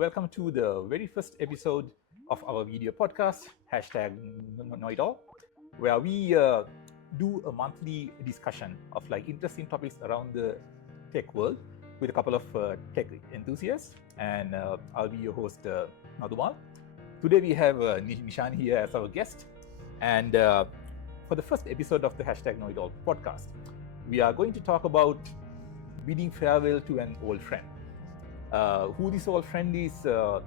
Welcome to the very first episode of our video podcast, hashtag KnowItAll, where we do a monthly discussion of interesting topics around the tech world with a couple of tech enthusiasts. And I'll be your host, Madhumal. Today we have Nishani here as our guest. And for the first episode of the hashtag KnowItAll podcast, we are going to talk about bidding farewell to an old friend. Who this old friend is, I'll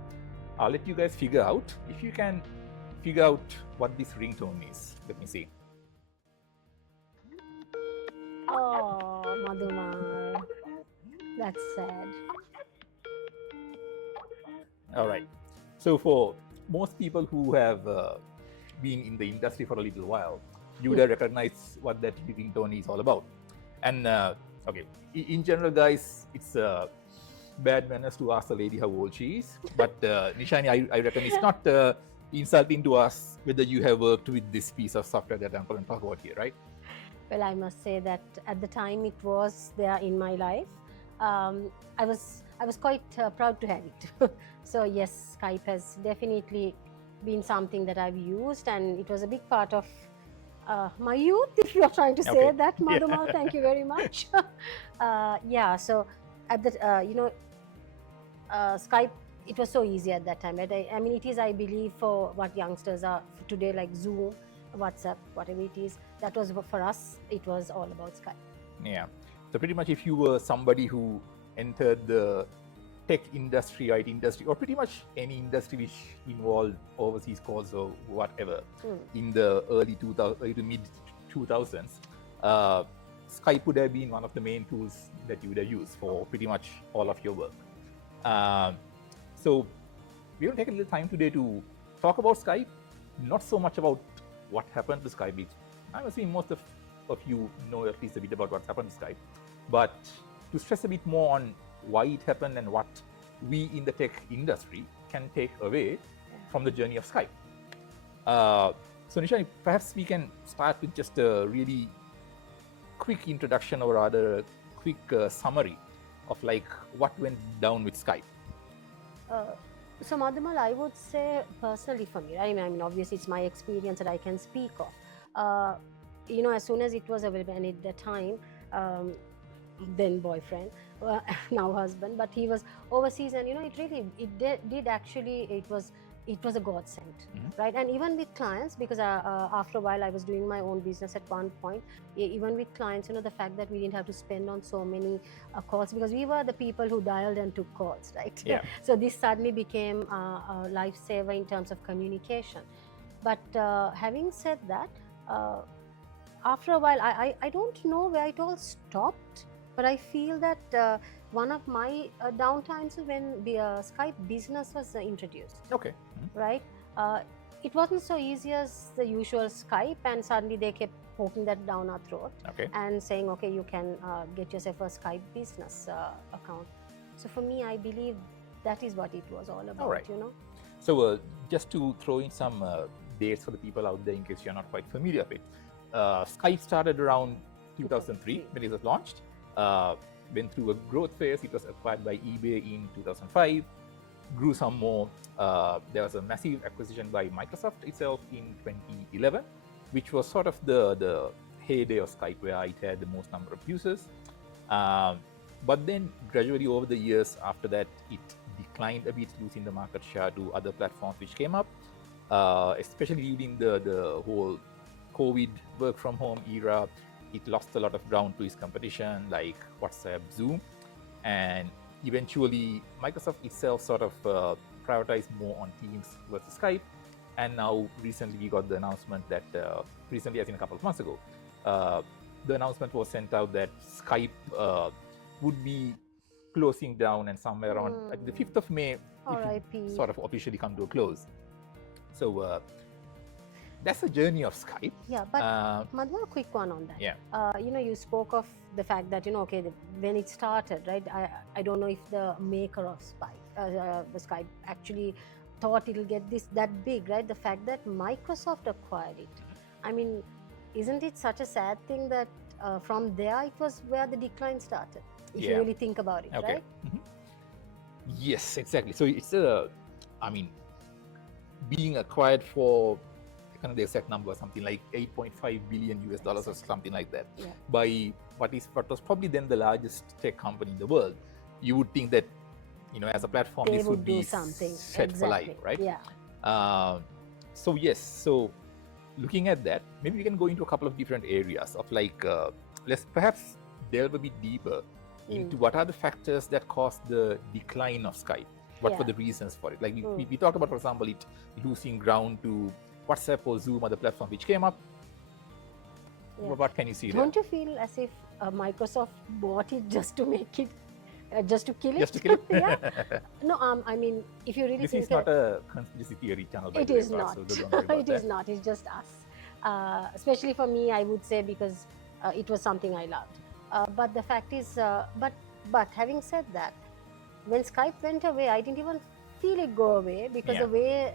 let you guys figure out. If you can figure out what this ringtone is, let me see. Oh, Madhumal, that's sad. All right. So for most people who have been in the industry for a little while, you would have recognized what that ringtone is all about. And okay, in general, guys, it's bad manners to ask a lady how old she is. But Nishani, I reckon it's not insulting to us whether you have worked with this piece of software that I'm going to talk about here, right? Well, I must say that at the time it was there in my life. I was quite proud to have it. So yes, Skype has definitely been something that I've used, and it was a big part of my youth, if you're trying to say that, Madhumal. Thank you very much. Yeah, so at the Skype, it was so easy at that time. I mean, it is, I believe, for what youngsters are today, like Zoom, WhatsApp, whatever it is. That was for us. It was all about Skype. Yeah. So pretty much, if you were somebody who entered the tech industry, IT industry, or pretty much any industry which involved overseas calls or whatever in the early to mid 2000s, Skype would have been one of the main tools that you would have used for pretty much all of your work. So we're going to take a little time today to talk about Skype, not so much about what happened to Skype. I'm assuming most of you know at least a bit about what's happened to Skype, but to stress a bit more on why it happened and what we in the tech industry can take away from the journey of Skype. So Nishani, perhaps we can start with just a really quick introduction, or rather a quick summary of what went down with Skype. So Madhumal, I would say personally for me, I mean obviously it's my experience that I can speak of. As soon as it was available, and at the time, then boyfriend, now husband, but he was overseas, and it did actually, it was a godsend, right? And even with clients, because after a while I was doing my own business at one point, even with clients, the fact that we didn't have to spend on so many calls, because we were the people who dialed and took calls, right? Yeah. So this suddenly became a lifesaver in terms of communication. But having said that, after a while, I don't know where it all stopped, but I feel that one of my downtimes is when the Skype business was introduced. Okay. Right? It wasn't so easy as the usual Skype, and suddenly they kept poking that down our throat and saying, okay, you can get yourself a Skype business account. So for me, I believe that is what it was all about, right. So just to throw in some dates for the people out there in case you're not quite familiar with it. Skype started around 2003 when it was launched. Went through a growth phase. It was acquired by eBay in 2005. Grew some more. There was a massive acquisition by Microsoft itself in 2011, which was sort of the heyday of Skype, where it had the most number of users. But then gradually over the years after that, it declined a bit, losing the market share to other platforms which came up, especially during the whole COVID work from home era. It lost a lot of ground to its competition like WhatsApp, Zoom, and eventually Microsoft itself sort of prioritized more on Teams versus Skype. And now recently we got the announcement that, recently as in a couple of months ago, the announcement was sent out that Skype would be closing down, and somewhere around the 5th of May, it sort of officially come to a close. So that's the journey of Skype. Yeah, but Madhumal, a quick one on that. Yeah. You spoke of the fact that, when it started, right? I don't know if the maker of Skype actually thought it'll get that big, right? The fact that Microsoft acquired it. I mean, isn't it such a sad thing that from there it was where the decline started? If you really think about it, right? Yes, exactly. So it's I mean, being acquired for, I can't know the exact number, something like 8.5 billion US dollars or something like that, Yeah. by what was probably then the largest tech company in the world. You would think that, as a platform, They this would do be something. set for life, Exactly. right? Yeah. So yes, so looking at that, maybe we can go into a couple of different areas of let's perhaps delve a bit deeper into what are the factors that caused the decline of Skype. What were the reasons for it? Like we talked about, for example, it losing ground to WhatsApp or Zoom, other platform which came up. Yeah. What can you see Don't there? you feel as if Microsoft bought it just to make it, just to kill it? Just to kill it? Yeah. No, I mean, if you really this think is not a conspiracy theory channel, by it the way, is not. so don't worry about It that. is not. It's just us. Especially for me, I would say, because it was something I loved. But the fact is, but having said that, when Skype went away, I didn't even feel it go away, because the way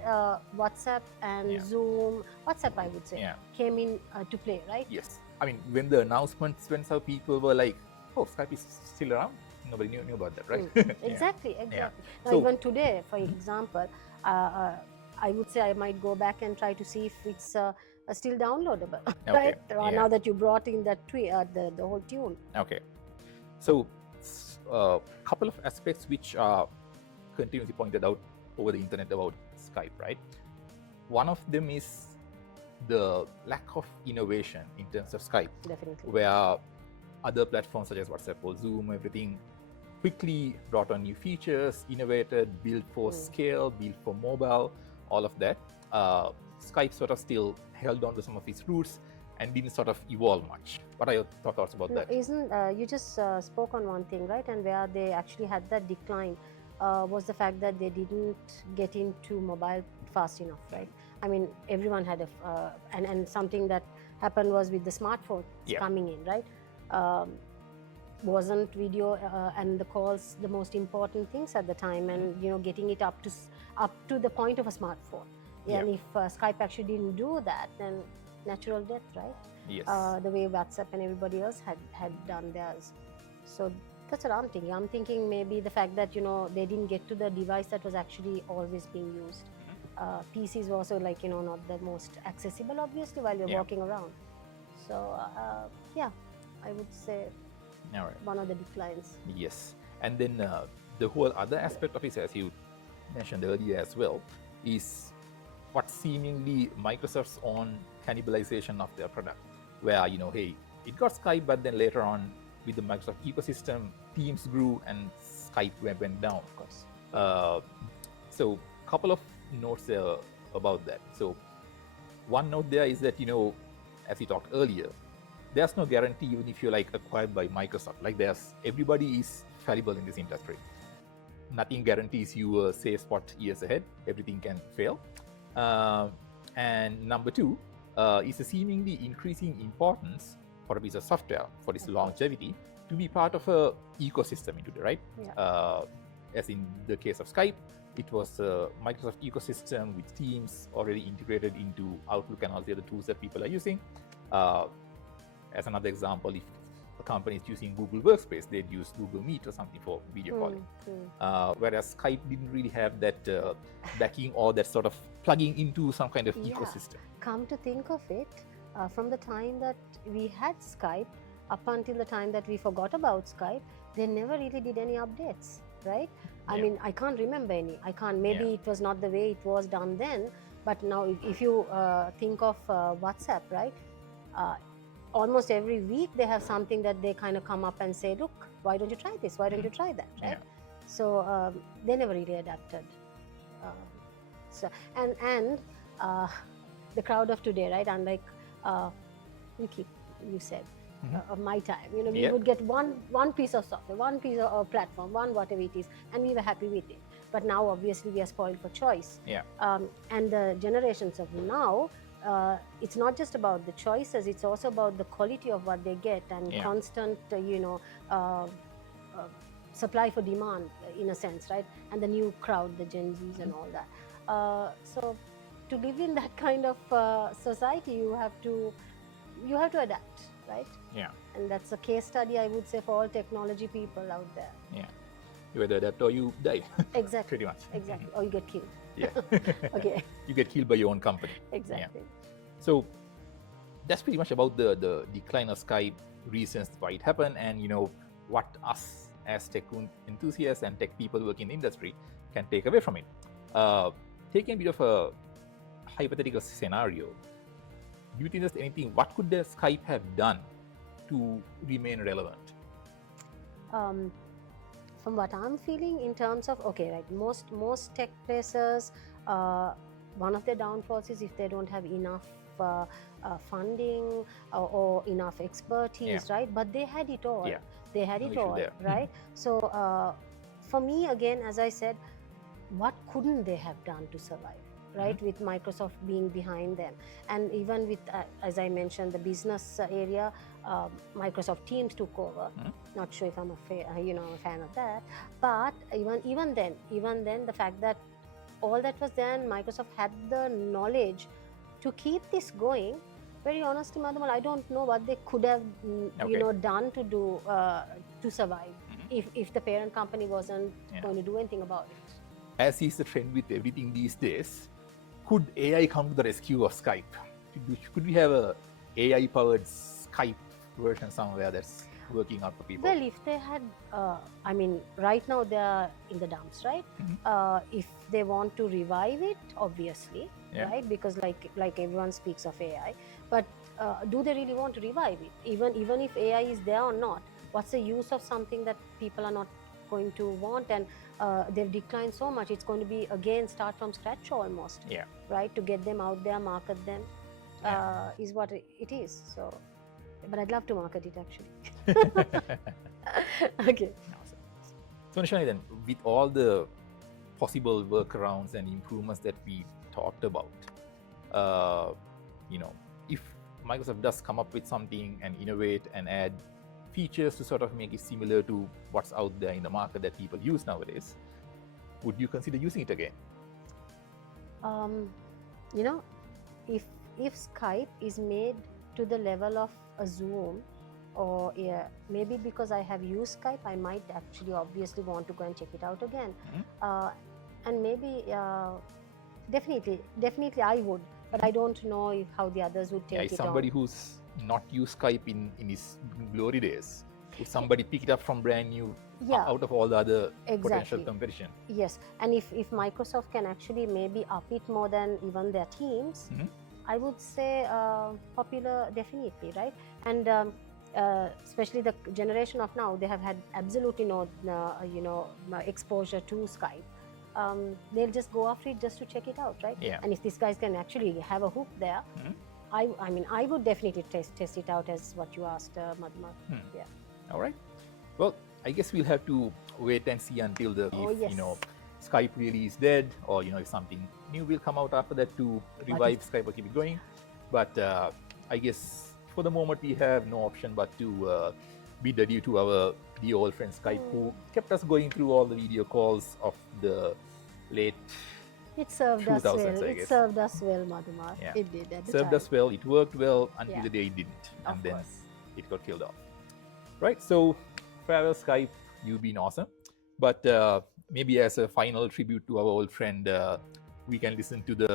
WhatsApp and Zoom, WhatsApp I would say, came in to play, right? Yes. I mean, when the announcements went out, people were like, oh, Skype is still around? Nobody knew about that, right? Exactly. Yeah. Now, So, even today, for example, I would say I might go back and try to see if it's still downloadable, right? Now that you brought in that the whole tune. Okay. So, a couple of aspects which are continuously pointed out over the internet about Skype, right? One of them is the lack of innovation in terms of Skype. Definitely. Where other platforms such as WhatsApp or Zoom, everything quickly brought on new features, innovated, built for scale, built for mobile, all of that. Skype sort of still held on to some of its roots and didn't sort of evolve much. What are your thoughts about that? You just spoke on one thing, right? And where they actually had that decline was the fact that they didn't get into mobile fast enough, right? I mean, everyone had and something that happened was with the smartphone coming in, right? Wasn't video and the calls the most important things at the time, and getting it up to the point of a smartphone. And if Skype actually didn't do that, then natural death, right? Yes. The way WhatsApp and everybody else had done theirs. So that's what I'm thinking. I'm thinking maybe the fact that they didn't get to the device that was actually always being used. PCs were also not the most accessible, obviously, while you're walking around. So yeah, I would say one of the declines. Yes. And then the whole other aspect of it, as you mentioned earlier as well, is what seemingly Microsoft's own cannibalization of their product, where hey, it got Skype, but then later on with the Microsoft ecosystem, Teams grew and Skype went down, of course. So a couple of notes about that. So one note there is that as we talked earlier, there's no guarantee even if you're acquired by Microsoft. Everybody is fallible in this industry. Nothing guarantees you a safe spot years ahead. Everything can fail. And number two is a seemingly increasing importance for a piece of software, for its longevity, to be part of a ecosystem into it, right? As in the case of Skype, it was a Microsoft ecosystem with Teams already integrated into Outlook and all the other tools that people are using. As another example, if a company is using Google Workspace, they'd use Google Meet or something for video calling. Whereas Skype didn't really have that backing or that sort of plugging into some kind of ecosystem. Come to think of it, from the time that we had Skype up until the time that we forgot about Skype, they never really did any updates, right? I mean, I can't remember any. Maybe it was not the way it was done then, but now if you think of WhatsApp, right? Almost every week they have something that they kind of come up and say, look, why don't you try this? Why don't you try that, right? So they never really adapted. And the crowd of today, right? Unlike you said, of my time, we would get one piece of software, one piece of platform, one whatever it is, and we were happy with it. But now, obviously, we are spoiled for choice. And the generations of now, it's not just about the choices, it's also about the quality of what they get and constant, supply for demand, in a sense, right? And the new crowd, the Gen Zs and all that. So to live in that kind of society, you have to adapt, right? And that's a case study, I would say, for all technology people out there. You either adapt or you die. Exactly. Pretty much. Exactly. Or you get killed. Yeah. Okay. You get killed by your own company. Exactly. So that's pretty much about the decline of Skype, reasons why it happened, and what us as tech enthusiasts and tech people working in the industry can take away from it. Taking a bit of a hypothetical scenario, do you think there's anything, what could the Skype have done to remain relevant? From what I'm feeling in terms of, okay, right, most tech places, one of their downfalls is if they don't have enough funding or enough expertise, right? But they had it all. Yeah. They had No it issue all, there. right? So for me, again, as I said, what couldn't they have done to survive, right? With Microsoft being behind them, and even with, as I mentioned, the business area, Microsoft Teams took over. Not sure if I'm a fan of that, but even then, the fact that all that was there, and Microsoft had the knowledge to keep this going. Very honestly, Madhumal, I don't know what they could have, done to do to survive if the parent company wasn't going to do anything about it. As is the trend with everything these days, could AI come to the rescue of Skype? Could we have a AI-powered Skype version somewhere that's working out for people? Well, if they had, right now they're in the dumps, right? If they want to revive it, obviously, right? Because like everyone speaks of AI, but do they really want to revive it? Even if AI is there or not, what's the use of something that people are not going to want, and they've declined so much? It's going to be again start from scratch almost, right? To get them out there, market them, is what it is. So, but I'd love to market it actually. Okay. So Nishani, then, with all the possible workarounds and improvements that we talked about, if Microsoft does come up with something and innovate and add features to sort of make it similar to what's out there in the market that people use nowadays, would you consider using it again? If Skype is made to the level of a Zoom, or maybe because I have used Skype, I might actually obviously want to go and check it out again. And maybe definitely I would, but I don't know how the others would take it on. Somebody who's not used Skype in his glory days, if somebody pick it up from brand new, out of all the other potential competition. Yes, and if Microsoft can actually maybe up it more than even their Teams, I would say popular, definitely, right? And especially the generation of now, they have had absolutely no exposure to Skype. They'll just go after it just to check it out, right? And if these guys can actually have a hook there, I would definitely test it out, as what you asked, Madhumal. All right. Well, I guess we'll have to wait and see until Skype really is dead, or if something new will come out after that to revive Skype or keep it going. But I guess for the moment we have no option but to bid adieu to our dear old friend Skype, who kept us going through all the video calls of the late It served us 2000s, well. I It guess. served us well, Madhumal. It did at the Served time. us well. It worked well until the day it didn't, and Of then course. it got killed off. Right. So farewell, Skype. You've been awesome. But maybe as a final tribute to our old friend, we can listen to the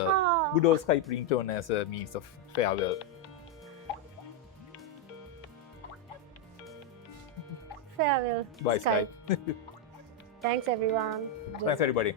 good old Skype ringtone as a means of farewell. Farewell, Bye, Skype. Thanks, everyone. Thanks, everybody.